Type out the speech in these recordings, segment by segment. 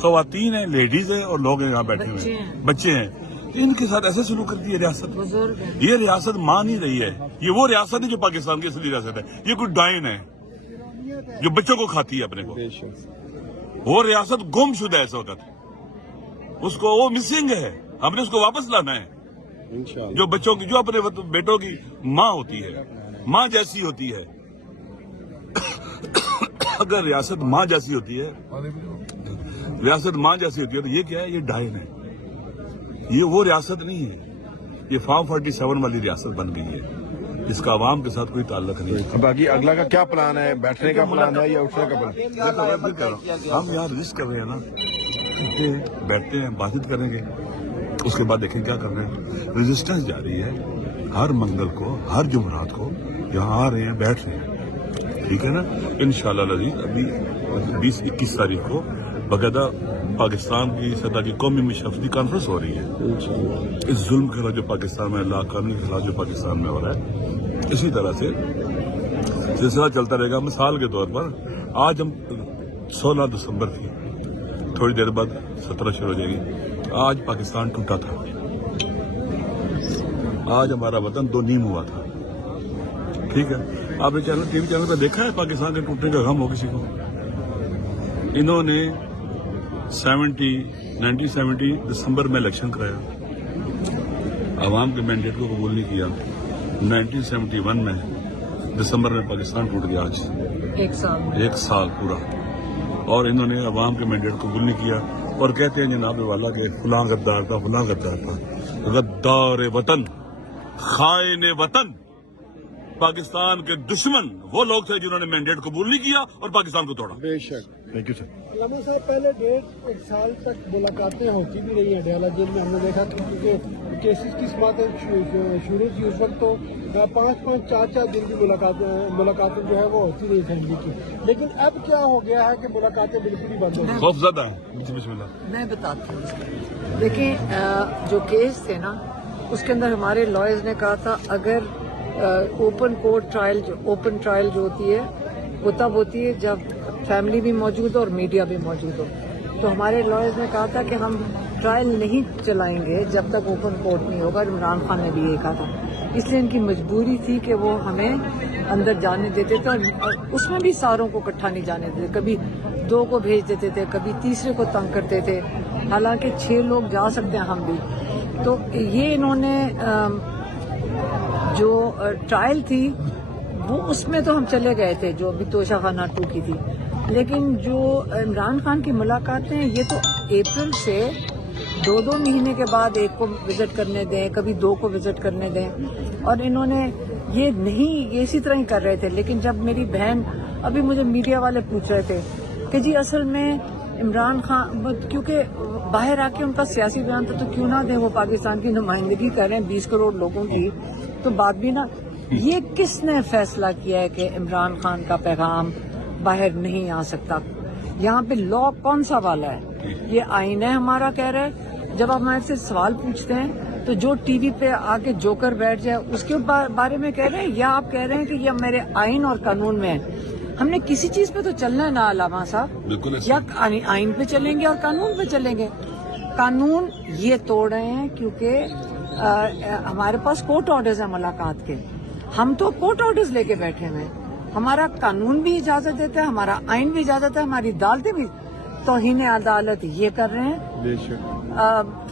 خواتین ہیں, لیڈیز ہیں اور لوگ یہاں بیٹھے ہوئے ہیں, بچے ہیں. ان کے ساتھ ایسے سلوک کرتی ہے ریاست. یہ ریاست مان نہیں رہی ہے. یہ وہ ریاست ہے جو پاکستان کی اصلی ریاست ہے. یہ کوئی ڈائن ہے جو بچوں کو کھاتی ہے اپنے کو. وہ ریاست گم شدہ ہے اس وقت. اس کو وہ مسنگ ہے. ہم نے اس کو واپس لانا ہے. جو بچوں کی, جو اپنے بیٹوں کی ماں ہوتی ہے, ماں جیسی ہوتی ہے. اگر ریاست ماں جیسی ہوتی ہے, ریاست ماں جیسی ہوتی ہے تو یہ کیا ہے؟ یہ ڈائن ہے. یہ وہ ریاست نہیں ہے. یہ فارم 47 والی ریاست بن گئی ہے جس کا عوام کے ساتھ کوئی تعلق نہیں ہے. باقی اگلا کا کیا پلان ہے؟ بیٹھنے کا پلان ہے یا اٹھنے کا پلان؟ ہم یہاں رجسٹ کر رہے ہیں نا, بیٹھتے ہیں, بات چیت کریں گے, اس کے بعد دیکھیں کیا کر رہے ہیں. رجسٹنس جاری ہے. ہر منگل کو, ہر جمعرات کو یہاں آ رہے ہیں, بیٹھ رہے ہیں. ٹھیک ہے نا. انشاءاللہ العزیز ابھی 20-21 تاریخ کو باقاعدہ پاکستان کی سطح کی قومی مشافتی کانفرنس ہو رہی ہے. اس ظلم کے خلاف جو پاکستان میں, لا قانونی کے خلاف جو پاکستان میں ہو رہا ہے, اسی طرح سے سلسلہ چلتا رہے گا. مثال کے طور پر آج ہم 16 دسمبر تھی, تھوڑی دیر بعد 17 شروع ہو جائے گی. آج پاکستان ٹوٹا تھا. آج ہمارا وطن دو نیم ہوا تھا. ٹھیک ہے. آپ نے ٹی وی چینل پہ دیکھا ہے پاکستان کے ٹوٹنے کا غم ہو کسی کو؟ انہوں نے 1970 دسمبر میں الیکشن کرایا, عوام کے مینڈیٹ کو قبول نہیں کیا. 1971 میں دسمبر میں پاکستان ٹوٹ گیا. آج 1 سال پورا, اور انہوں نے عوام کے مینڈیٹ کو قبول نہیں کیا. اور کہتے ہیں جناب والا کہ فلاں غدار تھا, فلاں غدار تھا. غدار وطن, خائن وطن, پاکستان کے دشمن وہ لوگ تھے جنہوں نے مینڈیٹ قبول نہیں کیا اور پاکستان کو توڑا. بے شک. Thank you sir. علامہ صاحب, پہلے 1.5 سال تک ملاقاتیں ہوتی بھی رہی ہیں ڈیالہ جیل میں. ہم نے دیکھا کہ کیونکہ کیسز کی سماعتیں شروع تھی اس وقت, تو 5-5, 4-4 دن کی ملاقاتیں جو ہے وہ ہوتی رہی فیملی کی. لیکن اب کیا ہو گیا ہے کہ ملاقاتیں بالکل ہی بند ہو گئی. خوف زدہ ہیں. بسم اللہ. میں بتاتی ہوں. دیکھیں, جو کیس تھے نا, اس کے اندر ہمارے لائرز نے کہا تھا اگر open court trial, open trial جو ہوتی ہے وہ تب ہوتی ہے جب فیملی بھی موجود ہو اور میڈیا بھی موجود ہو. تو ہمارے لائرز نے کہا تھا کہ ہم ٹرائل نہیں چلائیں گے جب تک اوپن کورٹ نہیں ہوگا. عمران خان نے بھی یہ کہا تھا. اس لیے ان کی مجبوری تھی کہ وہ ہمیں اندر جانے دیتے تھے, اور اس میں بھی ساروں کو اکٹھا نہیں جانے دیتے. کبھی 2 کو بھیج دیتے تھے, کبھی تیسرے کو تنگ کرتے تھے. حالانکہ 6 لوگ جا سکتے ہیں, ہم بھی. تو یہ انہوں نے جو ٹرائل تھی وہ اس میں تو ہم چلے گئے تھے, جو ابھی توشہ خانہ 2 کی تھی. لیکن جو عمران خان کی ملاقاتیں, یہ تو اپریل سے 2 مہینے کے بعد 1 کو وزٹ کرنے دیں, کبھی 2 کو وزٹ کرنے دیں. اور انہوں نے یہ نہیں, یہ اسی طرح ہی کر رہے تھے. لیکن جب میری بہن, ابھی مجھے میڈیا والے پوچھ رہے تھے کہ جی اصل میں عمران خان, کیونکہ باہر آ کے ان کا سیاسی بیان تو کیوں نہ دیں, وہ پاکستان کی نمائندگی کر رہے ہیں 20 کروڑ لوگوں کی, تو بات بھی نا. یہ کس نے فیصلہ کیا ہے کہ عمران خان کا پیغام باہر نہیں آ سکتا؟ یہاں پہ لا کون سا والا ہے؟ یہ آئین ہے ہمارا کہہ رہے ہیں. جب آپ ہمارے سے سوال پوچھتے ہیں تو جو ٹی وی پہ آ کے جوکر بیٹھ جائے اس کے بارے میں کہہ رہے ہیں, یا آپ کہہ رہے ہیں کہ یہ میرے آئین اور قانون میں ہے؟ ہم نے کسی چیز پہ تو چلنا ہے نا علامہ صاحب, یا آئین پہ چلیں گے اور قانون پہ چلیں گے. قانون یہ توڑ رہے ہیں کیونکہ ہمارے پاس کورٹ آرڈرز ہیں ملاقات کے. ہم تو کورٹ آرڈرز لے کے بیٹھے ہوئے ہیں. ہمارا قانون بھی اجازت دیتا ہے, ہمارا آئین بھی اجازت ہے, ہماری عدالتیں بھی. توہین عدالت یہ کر رہے ہیں,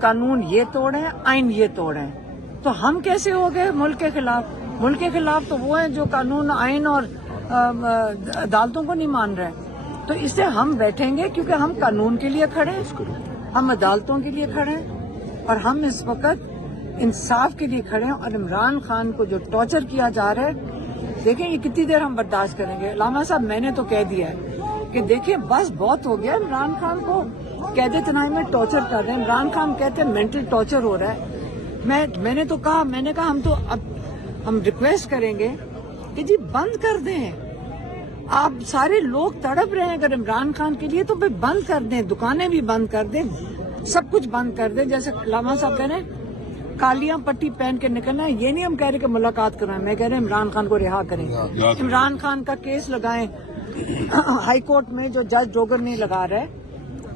قانون یہ توڑے ہیں, آئین یہ توڑے ہیں. تو ہم کیسے ہو گئے ملک کے خلاف؟ ملک کے خلاف تو وہ ہیں جو قانون, آئین اور عدالتوں کو نہیں مان رہے. تو اس سے ہم بیٹھیں گے کیونکہ ہم قانون کے لیے کھڑے ہیں, ہم عدالتوں کے لیے کھڑے ہیں, اور ہم اس وقت انصاف کے لیے کھڑے ہیں. اور عمران خان کو جو ٹارچر کیا جا رہا ہے, دیکھیں یہ کتنی دیر ہم برداشت کریں گے. علامہ صاحب, میں نے تو کہہ دیا ہے کہ دیکھیں بس بہت ہو گیا. عمران خان کو قید تنہائی میں ٹارچر کر رہے ہیں. عمران خان کہتے ہیں مینٹل ٹارچر ہو رہا ہے. میں نے تو کہا, ہم تو اب ہم ریکویسٹ کریں گے کہ جی بند کر دیں. آپ سارے لوگ تڑپ رہے ہیں اگر عمران خان کے لیے, تو پھر بند کر دیں. دکانیں بھی بند کر دیں, سب کچھ بند کر دیں. جیسے علامہ صاحب کہہ رہے ہیں کالیاں پٹی پہن کے نکلنا ہے, یہ نہیں ہم کہہ رہے کہ ملاقات کرائیں. میں کہہ رہے ہیں عمران خان کو رہا کریں. عمران خان کا کیس لگائیں ہائی کورٹ میں, جو جج ڈوگر نہیں لگا رہا ہے,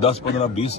10, 15, 20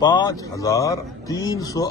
5,300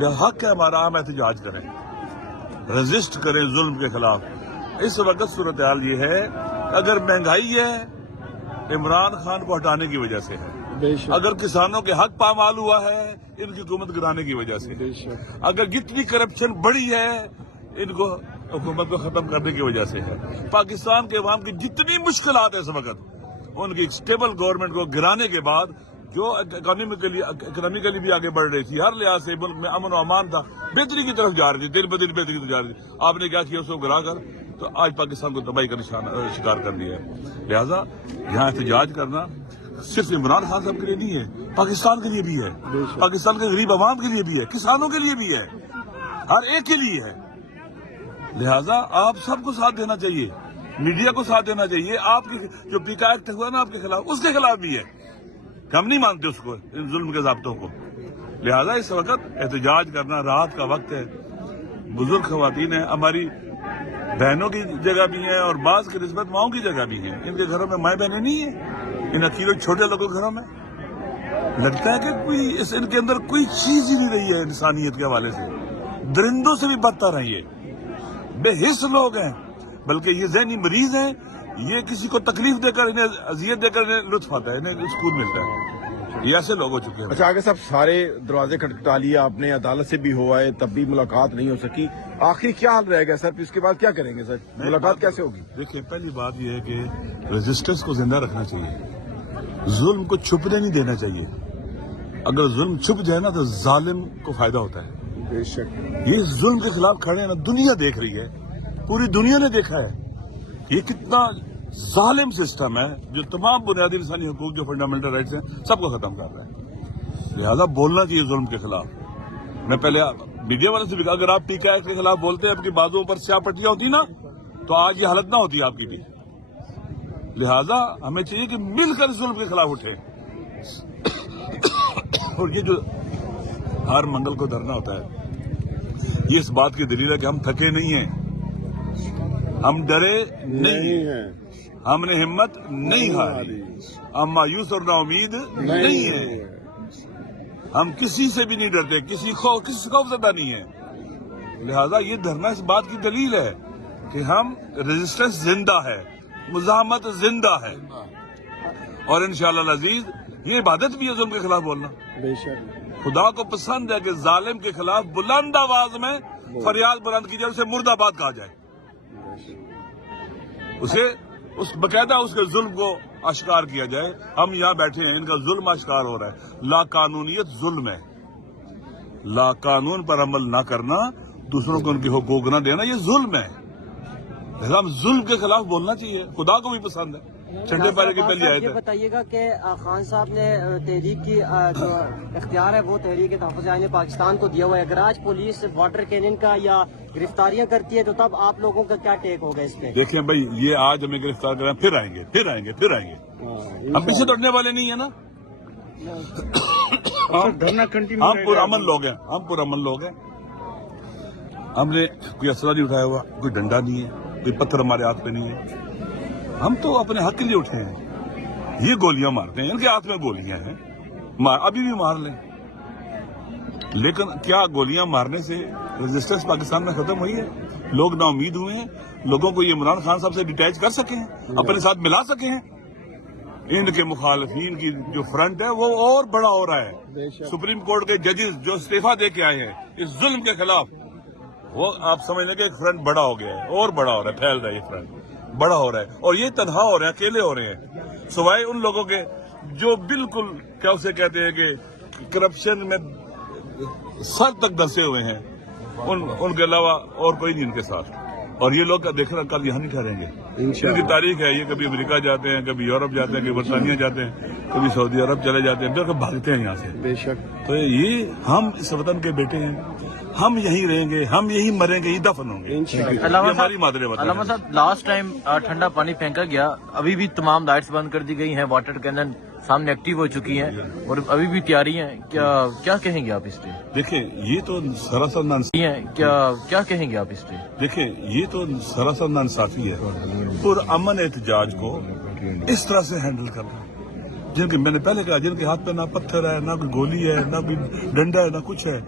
حق ہے ہمارا، ہم احتجاج کریں، رجسٹ کریں ظلم کے خلاف۔ اس وقت صورتحال یہ ہے اگر مہنگائی ہے عمران خان کو ہٹانے کی وجہ سے ہے، اگر کسانوں کے حق پامال ہوا ہے ان کی حکومت گرانے کی وجہ سے، اگر جتنی کرپشن بڑھی ہے ان کو حکومت کو ختم کرنے کی وجہ سے ہے، پاکستان کے عوام کی جتنی مشکلات ہیں اس وقت ان کی ایک اسٹیبل گورنمنٹ کو گرانے کے بعد جو اکنامیکلی بھی آگے بڑھ رہی تھی، ہر لحاظ سے ملک میں امن و امان تھا، بہتری کی طرف جا رہی تھی، دن بدن بہتری کی طرف جا رہی تھی، آپ نے کیا کیا اس کو گرا کر تو آج پاکستان کو تباہی کا شکار کر دیا ہے۔ لہذا یہاں احتجاج کرنا صرف عمران خان صاحب کے لیے نہیں ہے، پاکستان کے لیے بھی ہے، پاکستان کے غریب عوام کے لیے بھی ہے، کسانوں کے لیے بھی ہے، ہر ایک کے لیے ہے۔ لہذا آپ سب کو ساتھ دینا چاہیے، میڈیا کو ساتھ دینا چاہیے، آپ کی جو پیکا ایکٹ ہوا نا آپ کے خلاف، اس کے خلاف بھی ہے، ہم نہیں مانتے اس کو، ان ظلم کے ضابطوں کو۔ لہذا اس وقت احتجاج کرنا رات کا وقت ہے، بزرگ خواتین ہیں، ہماری بہنوں کی جگہ بھی ہیں اور بعض کی نسبت ماؤں کی جگہ بھی ہیں، ان کے گھروں میں مائیں بہنیں نہیں ہیں، ان اکیلے چھوٹے لوگوں کے گھروں میں لگتا ہے کہ ان کے اندر کوئی چیز ہی نہیں رہی ہے انسانیت کے حوالے سے، درندوں سے بھی بدتر ہیں، یہ بے حس لوگ ہیں، بلکہ یہ ذہنی مریض ہیں، یہ کسی کو تکلیف دے کر انہیں اذیت دے کر انہیں لطف آتا ہے، انہیں سکون ملتا ہے، یہ ایسے لوگ ہو چکے ہیں۔ اچھا آگے صاحب سارے دروازے کھٹکھٹا لیے آپ نے، عدالت سے بھی ہوا ہے تب بھی ملاقات نہیں ہو سکی، آخری کیا حل رہے گا سر؟ اس کے بعد کیا کریں گے سر؟ ملاقات کیسے ہوگی؟ دیکھیں پہلی بات یہ ہے کہ ریزسٹنس کو زندہ رکھنا چاہیے، ظلم کو چھپنے نہیں دینا چاہیے، اگر ظلم چھپ جائے نا تو ظالم کو فائدہ ہوتا ہے۔ بے شک یہ ظلم کے خلاف کھڑے ہیں نا، دنیا دیکھ رہی ہے، پوری دنیا نے دیکھا ہے یہ کتنا ظالم سسٹم ہے جو تمام بنیادی انسانی حقوق جو فنڈامنٹل رائٹس ہیں سب کو ختم کر رہا ہے۔ لہذا بولنا چاہیے ظلم کے خلاف۔ میں پہلے میڈیا والے سے بھی کہا اگر آپ پی کے ایکٹ کے خلاف بولتے ہیں، آپ کی بازوؤں پر سیاہ پٹیاں ہوتی نا تو آج یہ حالت نہ ہوتی آپ کی بھی۔ لہذا ہمیں چاہیے کہ مل کر ظلم کے خلاف اٹھیں، اور یہ جو ہر منگل کو دھرنا ہوتا ہے یہ اس بات کی دلیل ہے کہ ہم تھکے نہیں ہیں، ہم ڈرے نہیں ہیں، ہم نے ہمت نہیں ہاری، ہم مایوس اور نا امید نہیں ہیں، ہم کسی سے بھی نہیں ڈرتے، کسی خوف زدہ نہیں ہے۔ لہذا یہ دھرنا اس بات کی دلیل ہے کہ ہم ریزسٹنس زندہ ہے، مزاحمت زندہ ہے، اور انشاءاللہ العزیز یہ عبادت بھی ہے ظلم کے خلاف بولنا۔ بے شک خدا کو پسند ہے کہ ظالم کے خلاف بلند آواز میں فریاد بلند کی جائے، اسے مرد آباد کہا جائے، اسے باقاعدہ اس کے ظلم کو اشکار کیا جائے۔ ہم یہاں بیٹھے ہیں، ان کا ظلم اشکار ہو رہا ہے، لا قانونیت ظلم ہے، لا قانون پر عمل نہ کرنا، دوسروں کو ان کے حقوق نہ دینا، یہ ظلم ہے۔ لہذا ہم ظلم کے خلاف بولنا چاہیے، خدا کو بھی پسند ہے۔ چنڈے پارے کی پہلی آیت یہ ہے۔ بتائیے گا کہ خان صاحب نے تحریک کی جو اختیار ہے وہ تحریک تحفظ آئین پاکستان کو دیا ہوا ہے، اگر آج پولیس واٹر کینن کا یا گرفتاریاں کرتی ہے تو تب آپ لوگوں کا کیا ٹیک ہوگا اس پہ؟ دیکھیں بھائی، یہ آج ہمیں گرفتار کریں، پھر آئیں گے، پھر آئیں گے، پھر آئیں گے، ہم پیچھے توڑنے والے نہیں ہیں نا، ہم پرامن لوگ ہیں، ہم پرامن لوگ ہیں، ہم نے کوئی اسلحہ نہیں اٹھایا ہوا، کوئی ڈنڈا نہیں ہے، کوئی پتھر ہمارے ہاتھ پہ نہیں ہے، ہم تو اپنے حق کے لیے اٹھے ہیں۔ یہ گولیاں مارتے ہیں، ان کے ہاتھ میں گولیاں ہیں، ابھی بھی مار لیں، لیکن کیا گولیاں مارنے سے ریزسٹنس پاکستان میں ختم ہوئی ہے؟ لوگ نا امید ہوئے ہیں، لوگوں کو یہ عمران خان صاحب سے ڈیٹیچ کر سکے ہیں، اپنے ساتھ ملا سکے ہیں، ان کے مخالفین کی جو فرنٹ ہے وہ اور بڑا ہو رہا ہے۔ سپریم کورٹ کے ججز جو استعفیٰ دے کے آئے ہیں اس ظلم کے خلاف، وہ آپ سمجھ لیں کہ ایک فرنٹ بڑا ہو گیا ہے، اور بڑا ہو رہا ہے، پھیل رہا ہے، یہ فرنٹ بڑا ہو رہا ہے، اور یہ تنہا ہو رہے ہیں، اکیلے ہو رہے ہیں، سوائے ان لوگوں کے جو بالکل کیا اسے کہتے ہیں کہ کرپشن میں سر تک دھسے ہوئے ہیں، ان کے علاوہ اور کوئی نہیں ان کے ساتھ۔ اور یہ لوگ دیکھنا کل یہاں نہیں ٹھہریں گے، ان کی تاریخ ہے، یہ کبھی امریکہ جاتے ہیں، کبھی یورپ جاتے ہیں، کبھی برطانیہ جاتے ہیں، کبھی سعودی عرب چلے جاتے ہیں، پھر بھاگتے ہیں یہاں سے۔ بے شک تو یہ ہم اس وطن کے بیٹے ہیں، ہم یہیں رہیں گے، ہم یہیں مریں گے، یہیں دفن ہوں گے، یہ ہماری مادری وطن ہے۔ علامہ صاحب لاسٹ ٹائم ٹھنڈا پانی پھینکا گیا، ابھی بھی تمام لائٹس بند کر دی گئی ہیں، واٹر کینن سامنے ایکٹیو ہو چکی ہیں اور ابھی بھی تیاری ہیں، کیا کہیں گے آپ اس پہ؟ دیکھیں یہ تو سراسر کیا کہیں گے آپ اس پہ؟ دیکھیں یہ تو سراسر ناانصافی ہے، پرامن احتجاج کو اس طرح سے ہینڈل کرنا، جن کے میں نے پہلے کہا جن کے ہاتھ پہ نہ پتھر ہے، نہ کوئی گولی ہے، نہ کوئی ڈنڈا ہے، نہ کچھ ہے،